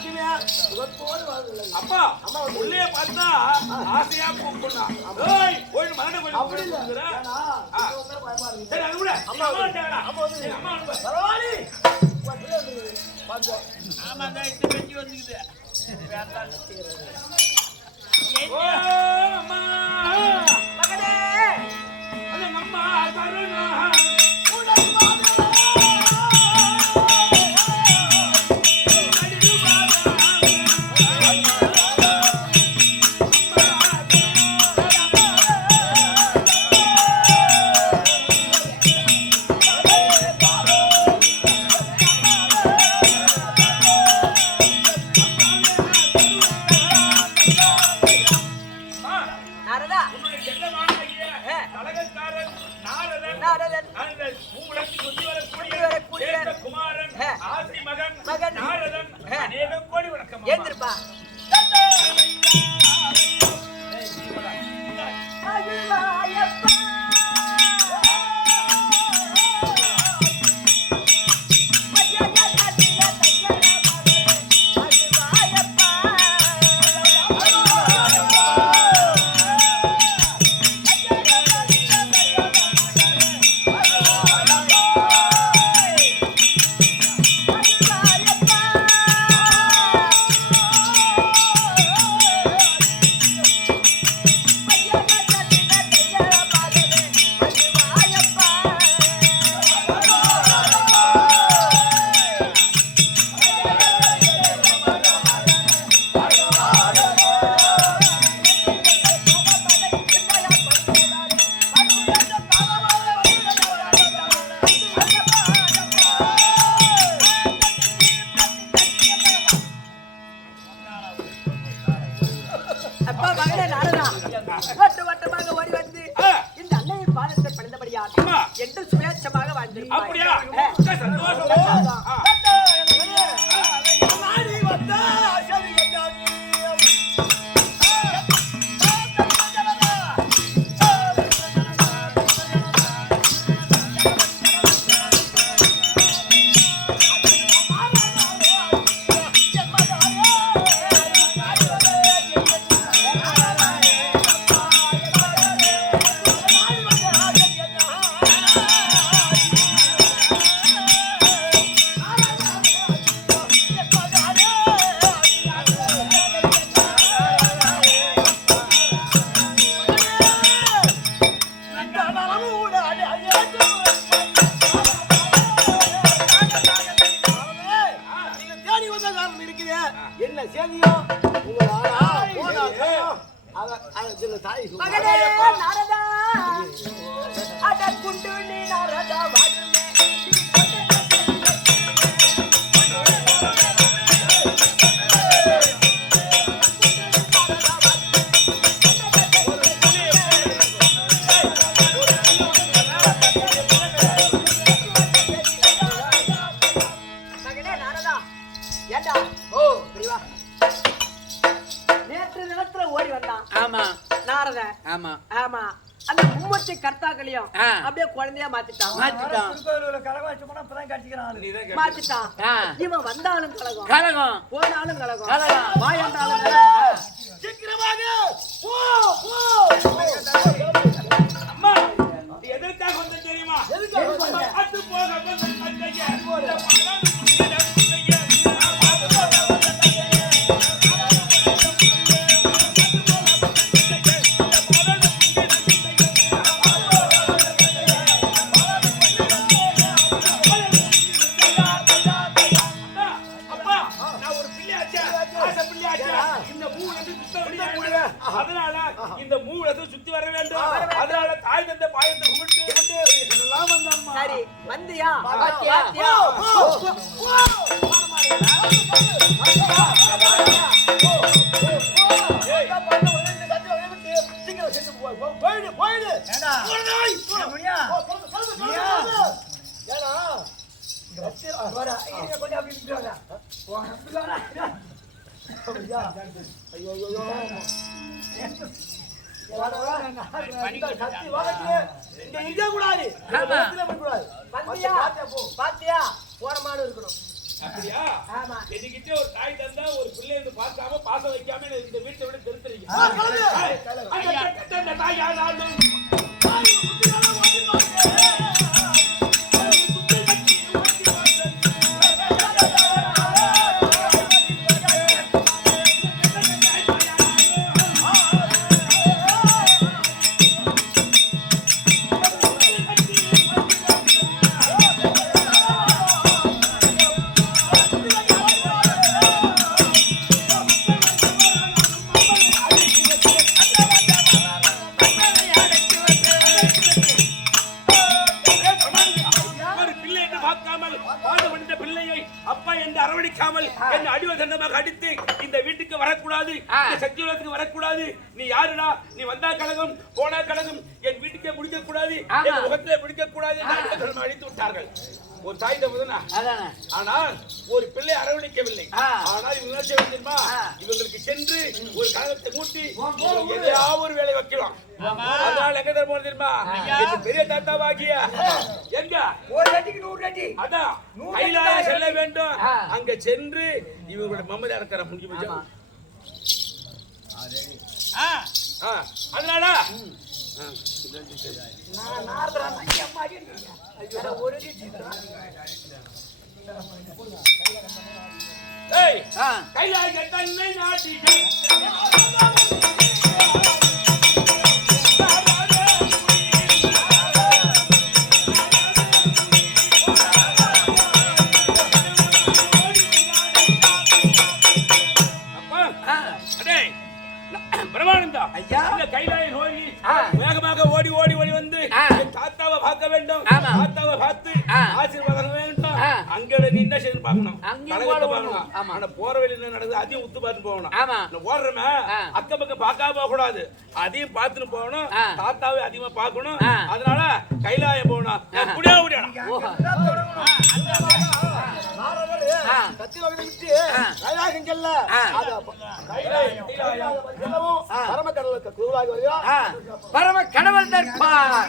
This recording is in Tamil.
லட்சுமியா முகத்தோடு வாழ்ந்துள்ளது. அப்பா உள்ளே பார்த்தா ஆசையா கூப்பிடா ஏய் போய் மரண அப்படி இல்ல. சரி அது விட. அம்மா அம்மா வந்து- அம்மா வந்து- அம்மா அனுப்பு பரவாயில்லை. உன் பிள்ளை வந்துருக்குது. பாத்துக்கோ. ஓ அம்மா. あ! வட்ட வட்டமாக ஓடி வந்து. இந்த அன்னையின் பாதத்தை பணிந்தபடியால் அம்மா. என்று சுயேட்சமாக. அப்படியா. சந்தோஷம் இருக்குது. என்ன செய்தியோ? உங்கள் நாரதா அட குண்டு நீ நாரதா. வாழுமே ஏண்டா? ஓ இப்படி வா நேற்று நிலத்துல ஓடி வந்தான். ஆமா. நாரதன். ஆமா. ஆமா. அந்த மும்மூர்த்தி கர்த்தாக்களையும். அப்படியே குழந்தையா மாத்திட்டான். மாத்திட்டான். மாத்திட்டான். இவன் வந்தாலும் கலகம். கலகம். போனாலும் கலகம். கலகம். வாயாண்டாலும் கலகம். சீக்கிரமாக போ போ. பாத்தியா? பாத்தியா? போயிடு போயிடு. ஏன்னா? ஐயோ, இருக்கக்கூடாது. வந்தியா பாத்தியா, ஓரமாடு இருக்கணும் அப்படியா ஆமா. என்கிட்ட ஒரு தாய் தந்தா ஒரு பிள்ளை இருந்து பார்க்காம பாசம் வைக்காம இந்த வீட்டை விட திருத்துறீங்க வரக்கூடாது. சத்தியுலகத்துக்கு வரக்கூடாது. நீ யாருடா? நீ வந்தா கழகம் போனா கழகம். என் வீட்டுக்கே முடிக்க கூடாது என் முகத்திலே முடிக்க கூடாது அடித்து விட்டார்கள். ஒரு தாய் தம்பதுனா ஆனால் ஒரு பிள்ளை அரவணைக்கவில்லை. ஆனால் இவங்க செய்ய தெரியுமா. இவங்களுக்கு சென்று ஒரு கழகத்தை மூட்டி எதையாவது ஒரு வேலை வைக்கலாம். அதனால எங்க தெரியுமா தெரியுமா? பெரிய தாத்தாவாகிய எங்க? ஒரு கட்டிக்கு நூறு கட்டி அதான். செல்ல வேண்டும். அங்க சென்று இவங்களோட மம்மதி அடக்கிற முடிஞ்சு போச்சு. அதனால? நான் நாரதரா நங்கி ஆசீர்வாதம் வேண்டும். அங்க நீ என்ன செய்யணும் பார்க்கணும் போகணும். பார்க்கணும். ஆமா. ஆனா போற வழியில என்ன நடக்குது? அதையும் உத்து பார்த்து போகணும். ஓடுறமே ஆ. அக்கம் பக்கம் பார்க்காம போக கூடாது அதையும் பார்த்துட்டு போகணும். தாத்தாவை அதிகமா பார்க்கணும். அதனால கைலாயம் போகணும். முடியா செல்லவும் பரம கடவுள் நிற்பார்